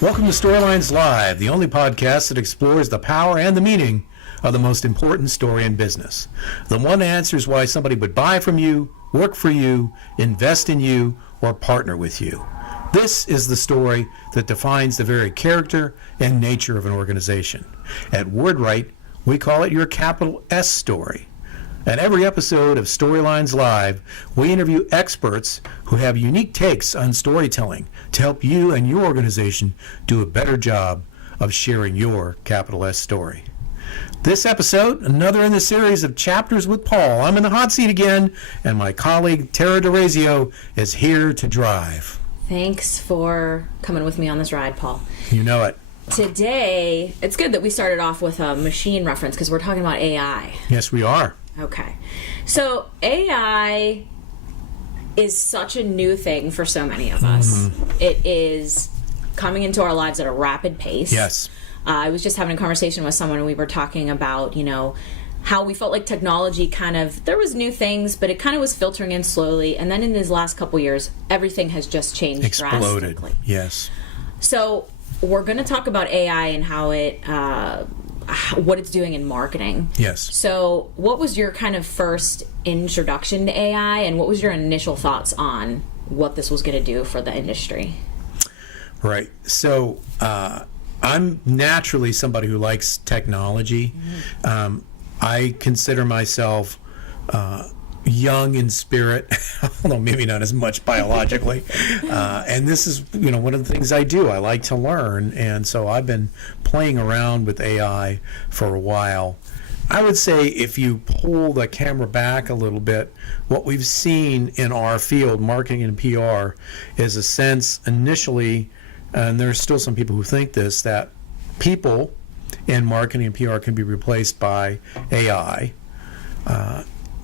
Welcome to Storylines Live, the only podcast that explores the power and the meaning of the most important story in business. The one that answers why somebody would buy from you, work for you, invest in you, or partner with you. This is the story that defines the very character and nature of an organization. At WordWrite, we call it your capital S story. In every episode of Storylines Live, we interview experts who have unique takes on storytelling to help you and your organization do a better job of sharing your capital S story. This episode, another in the series of Chapters with Paul. I'm in the hot seat again, and my colleague Tara DeRazio is here to drive. Thanks for coming with me on this ride, Paul. You know it. Today, it's good that we started off with a machine reference because we're talking about AI. Yes, we are. Okay. So AI is such a new thing for so many of us. It is coming into our lives at a rapid pace. Yes. I was just having a conversation with someone and we were talking about, how we felt like technology there was new things, but it kind of was filtering in slowly. And then in these last couple years, everything has just changed Exploded. drastically. Yes. So we're going to talk about AI and how what it's doing in marketing. Yes. So what was your kind of first introduction to AI, and what was your initial thoughts on what this was going to do for the industry? Right. So I'm naturally somebody who likes technology. I consider myself young in spirit, although maybe not as much biologically. And this is, one of the things I do. I like to learn, and so I've been playing around with AI for a while. I would say if you pull the camera back a little bit, what we've seen in our field, marketing and PR, is a sense initially, and there's still some people who think this, that people in marketing and PR can be replaced by AI.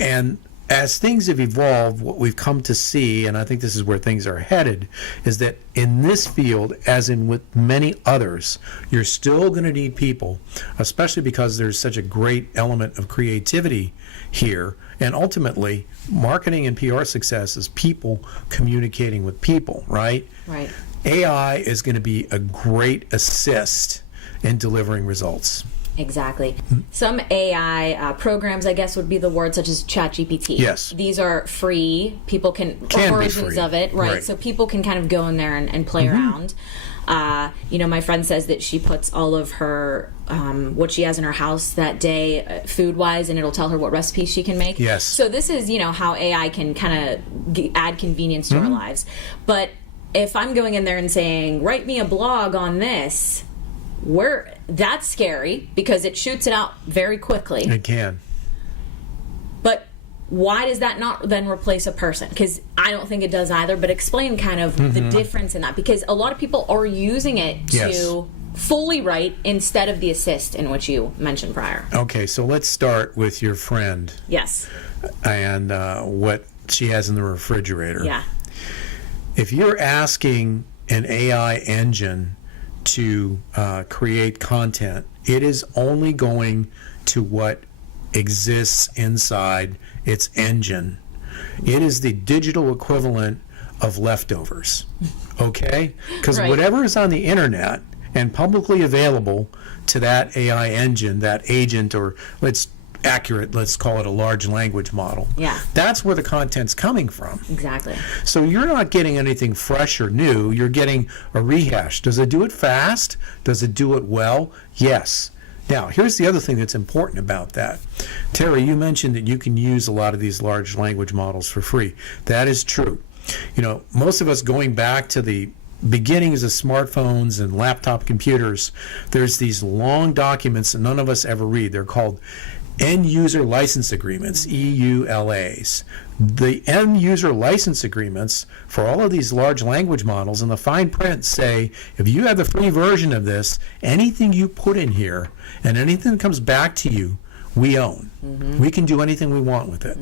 And as things have evolved, what we've come to see, and I think this is where things are headed, is that in this field, as in with many others, you're still going to need people, especially because there's such a great element of creativity here. And ultimately, marketing and PR success is people communicating with people, right? Right. AI is going to be a great assist in delivering results. Exactly. Some AI programs, I guess, would be the word, such as ChatGPT. Yes. These are free. People can versions free. of it, right? So people can kind of go in there and play around. My friend says that she puts all of her what she has in her house that day, food-wise, and it'll tell her what recipes she can make. Yes. So this is, how AI can kind of add convenience to our lives. But if I'm going in there and saying, write me a blog on this, that's scary because it shoots it out very quickly. It can. But why does that not then replace a person? Because I don't think it does either, but explain kind of the difference in that, because a lot of people are using it to fully write instead of the assist in which you mentioned prior. Okay, so let's start with your friend. Yes. And what she has in the refrigerator. Yeah. If you're asking an AI engine to create content, it is only going to what exists inside its engine. It is the digital equivalent of leftovers, okay? Because whatever is on the internet and publicly available to that AI engine, that agent, or let's call it a large language model. Yeah. That's where the content's coming from. Exactly. So you're not getting anything fresh or new. You're getting a rehash. Does it do it fast? Does it do it well? Yes. Now, here's the other thing that's important about that. Terry, you mentioned that you can use a lot of these large language models for free. That is true. Most of us, going back to the beginnings of smartphones and laptop computers, there's these long documents that none of us ever read. They're called end user license agreements, EULAs. The end user license agreements for all of these large language models and the fine print say, if you have the free version of this, anything you put in here and anything that comes back to you, we own. We can do anything we want with it.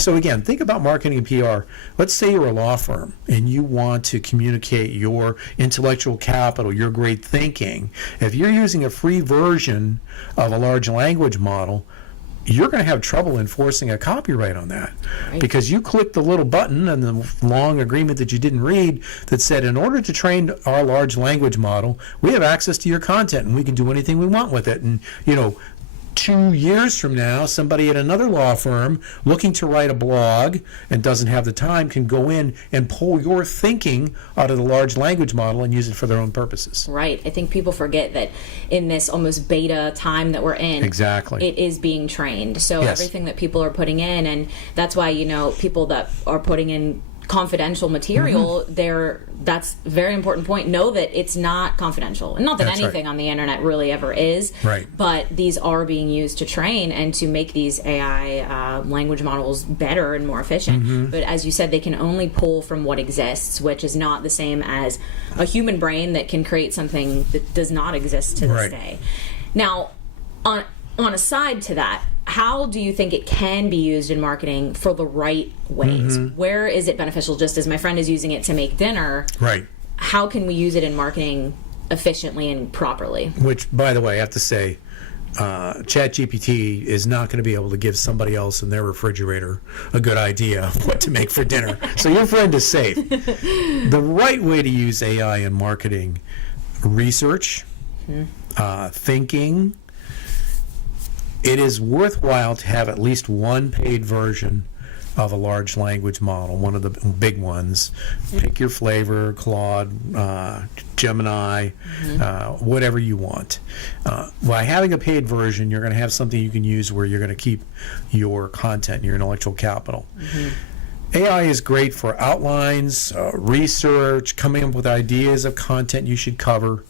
So again, think about marketing and PR. Let's say you're a law firm and you want to communicate your intellectual capital, your great thinking. If you're using a free version of a large language model, you're going to have trouble enforcing a copyright on that, Right. because you clicked the little button in the long agreement that you didn't read that said, in order to train our large language model, we have access to your content and we can do anything we want with it. And, 2 years from now, somebody at another law firm looking to write a blog and doesn't have the time can go in and pull your thinking out of the large language model and use it for their own purposes. Right. I think people forget that in this almost beta time that we're in, Exactly. it is being trained. So Yes. everything that people are putting in, and that's why, people that are putting in confidential material, that's a very important point. Know that it's not confidential. And not that That's anything right. on the internet really ever is. Right. But these are being used to train and to make these AI language models better and more efficient. Mm-hmm. But as you said, they can only pull from what exists, which is not the same as a human brain that can create something that does not exist to this Right. day. Now, on a side to that, how do you think it can be used in marketing for the right ways? Mm-hmm. Where is it beneficial? Just as my friend is using it to make dinner, Right. how can we use it in marketing efficiently and properly? Which, by the way, I have to say, ChatGPT is not going to be able to give somebody else in their refrigerator a good idea of what to make for dinner. So your friend is safe. The right way to use AI in marketing: research, thinking. It is worthwhile to have at least one paid version of a large language model, one of the big ones. Pick your flavor: Claude, Gemini, whatever you want. By having a paid version, you're going to have something you can use where you're going to keep your content, your intellectual capital. AI is great for outlines, research, coming up with ideas of content you should cover.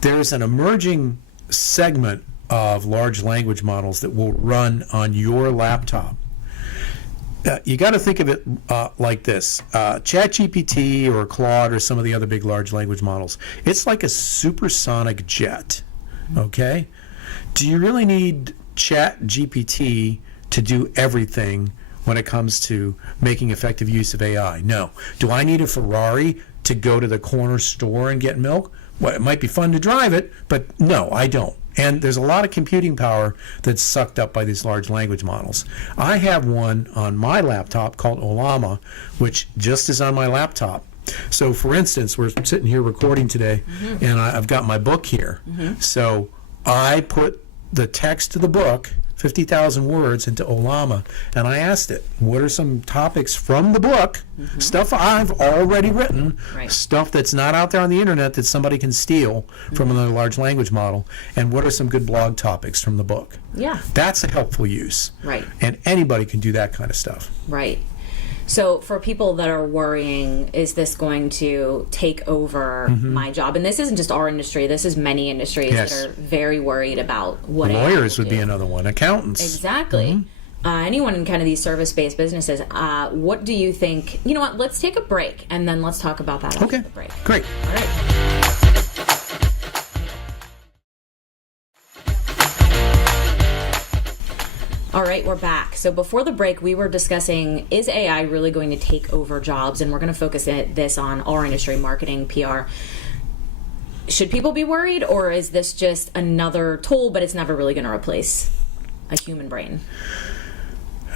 There's an emerging segment of large language models that will run on your laptop. You got to think of it like this. ChatGPT or Claude or some of the other big large language models, it's like a supersonic jet, okay? Do you really need ChatGPT to do everything when it comes to making effective use of AI? No. Do I need a Ferrari to go to the corner store and get milk? Well, it might be fun to drive it, but no, I don't. And there's a lot of computing power that's sucked up by these large language models. I have one on my laptop called Olama, which just is on my laptop. So, for instance, we're sitting here recording today, and I've got my book here. So I put the text of the book, 50,000 words, into Olama, and I asked it, what are some topics from the book, stuff I've already written, Right. stuff that's not out there on the internet that somebody can steal from another large language model, and what are some good blog topics from the book? Yeah. That's a helpful use. Right. And anybody can do that kind of stuff. Right. So for people that are worrying, is this going to take over my job? And this isn't just our industry. This is many industries Yes. that are very worried about what AI Lawyers will would be do. another one. Accountants. Exactly. Anyone in kind of these service-based businesses, what do you think? You know what? Let's take a break, and then let's talk about that after Okay. the break. Great. All right. All right, we're back. So before the break, we were discussing, is AI really going to take over jobs? And we're going to focus this on our industry, marketing, PR. Should people be worried, or is this just another tool, but it's never really going to replace a human brain?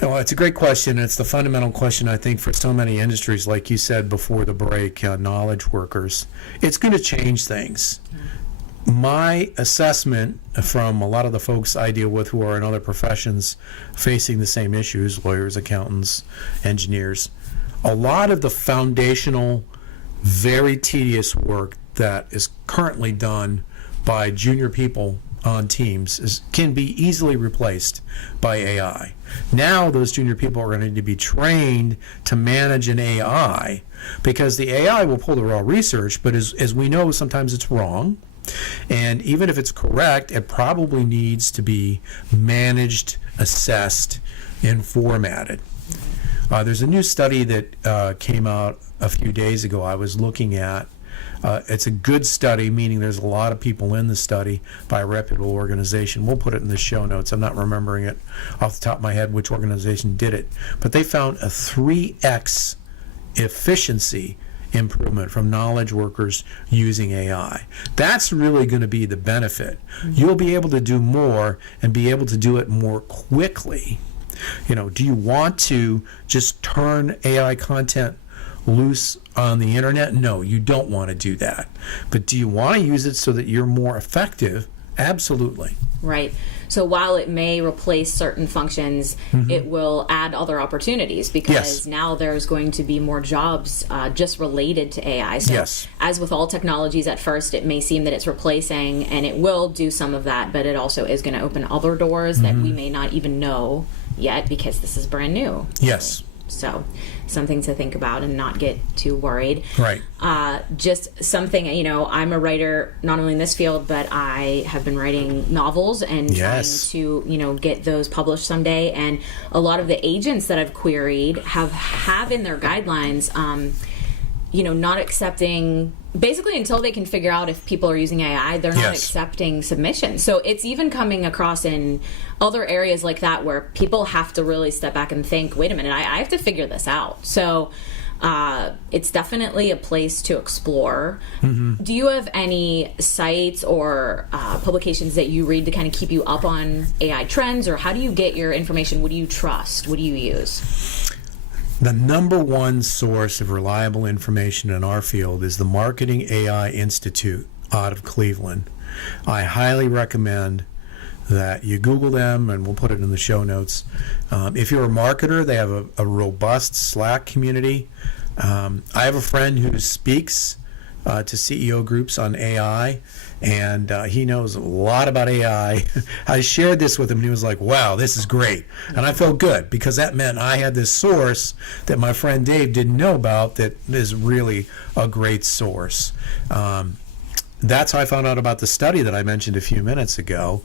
Well, it's a great question. It's the fundamental question, I think, for so many industries, like you said before the break, knowledge workers. It's going to change things. My assessment from a lot of the folks I deal with who are in other professions facing the same issues, lawyers, accountants, engineers, a lot of the foundational, very tedious work that is currently done by junior people on teams can be easily replaced by AI. Now those junior people are going to be trained to manage an AI, because the AI will pull the raw research, but as we know, sometimes it's wrong. And even if it's correct, it probably needs to be managed, assessed, and formatted. There's a new study that came out a few days ago I was looking at. It's a good study, meaning there's a lot of people in the study by a reputable organization. We'll put it in the show notes. I'm not remembering it off the top of my head which organization did it. But they found a 3x efficiency improvement from knowledge workers using AI. That's really going to be the benefit. You'll be able to do more and be able to do it more quickly. Do you want to just turn AI content loose on the internet? No, you don't want to do that. But do you want to use it so that you're more effective? Absolutely. Right. So while it may replace certain functions, it will add other opportunities because now there's going to be more jobs just related to AI. So as with all technologies, at first it may seem that it's replacing, and it will do some of that, but it also is going to open other doors that we may not even know yet because this is brand new. Yes. So something to think about and not get too worried. Right. Just something, I'm a writer not only in this field, but I have been writing novels and trying to, get those published someday. And a lot of the agents that I've queried have in their guidelines, not accepting, basically until they can figure out if people are using AI, they're not accepting submissions. So it's even coming across in other areas like that where people have to really step back and think, wait a minute, I have to figure this out. So it's definitely a place to explore. Do you have any sites or publications that you read to kind of keep you up on AI trends, or how do you get your information? What do you trust? What do you use? The number one source of reliable information in our field is the Marketing AI Institute out of Cleveland. I highly recommend that you Google them, and we'll put it in the show notes. If you're a marketer, they have a robust Slack community. I have a friend who speaks to CEO groups on AI, and he knows a lot about AI. I shared this with him, and he was like, wow, this is great. And I felt good because that meant I had this source that my friend Dave didn't know about that is really a great source. That's how I found out about the study that I mentioned a few minutes ago,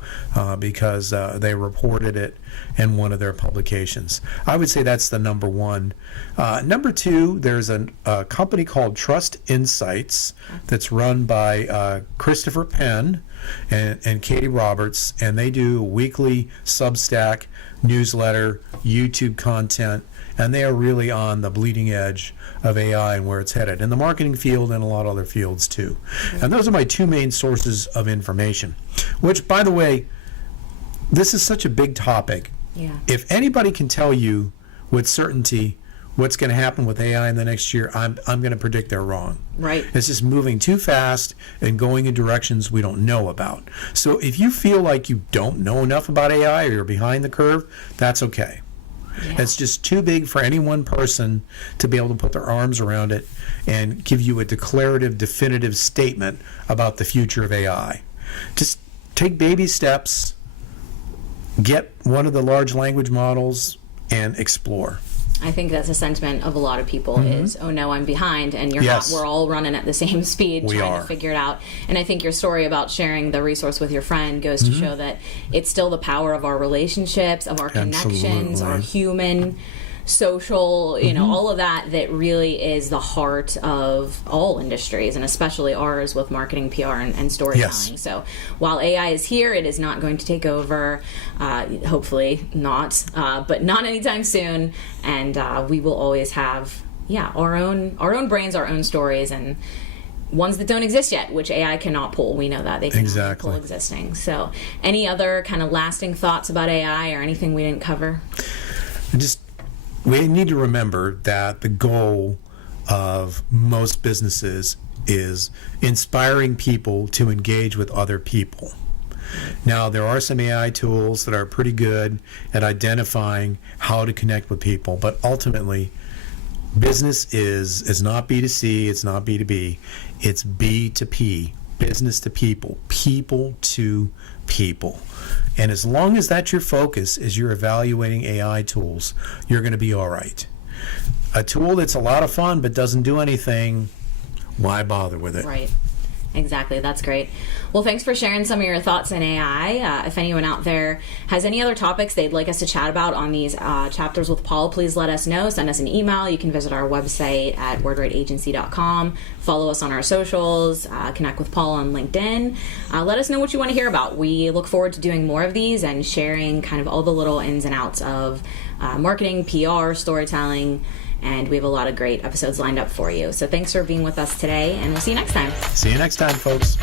because they reported it in one of their publications. I would say that's the number one. Number two, there's a company called Trust Insights that's run by Christopher Penn and Katie Roberts, and they do weekly Substack newsletter, YouTube content, and they are really on the bleeding edge of AI and where it's headed in the marketing field and a lot of other fields too. And those are my two main sources of information, which, by the way, this is such a big topic. If anybody can tell you with certainty what's going to happen with AI in the next year, I'm going to predict they're wrong. Right. It's just moving too fast and going in directions we don't know about. So if you feel like you don't know enough about AI or you're behind the curve, that's okay. It's just too big for any one person to be able to put their arms around it and give you a declarative, definitive statement about the future of AI. Just take baby steps, get one of the large language models, and explore. I think that's a sentiment of a lot of people is, oh no, I'm behind, and you're not. We're all running at the same speed trying to figure it out. And I think your story about sharing the resource with your friend goes to show that it's still the power of our relationships, of our connections, our human, social, all of that really is the heart of all industries, and especially ours with marketing, PR, and storytelling. So while AI is here, it is not going to take over, hopefully not, but not anytime soon, and we will always have our own brains, our own stories, and ones that don't exist yet, which AI cannot pull. We know that they cannot pull existing. So any other kind of lasting thoughts about AI or anything we didn't cover? We need to remember that the goal of most businesses is inspiring people to engage with other people. Now, there are some AI tools that are pretty good at identifying how to connect with people, but ultimately, business is not B2C, it's not B2B, it's B2P, business to people, people to people. And as long as that's your focus, as you're evaluating AI tools, you're going to be all right. A tool that's a lot of fun but doesn't do anything, why bother with it? Right. Exactly. That's great. Well, thanks for sharing some of your thoughts on AI. If anyone out there has any other topics they'd like us to chat about on these chapters with Paul, please let us know. Send us an email. You can visit our website at wordwriteagency.com. Follow us on our socials. Connect with Paul on LinkedIn. Let us know what you want to hear about. We look forward to doing more of these and sharing kind of all the little ins and outs of marketing, PR, storytelling, and we have a lot of great episodes lined up for you. So thanks for being with us today, and we'll see you next time. See you next time, folks.